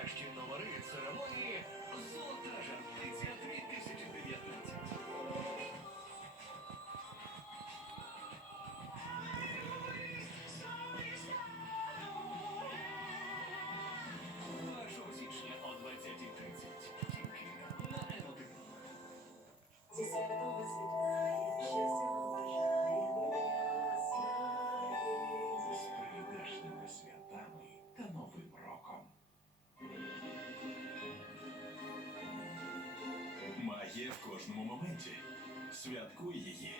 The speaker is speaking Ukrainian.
Найкращі номери церемонії «Золота жарптиця 2019». Січня о 20:30. Тільки на М1. Зі святом вас вітає, щастя бажає, З прийдешніми святами та Новим роком. Магія в кожному моменті. Святкуй її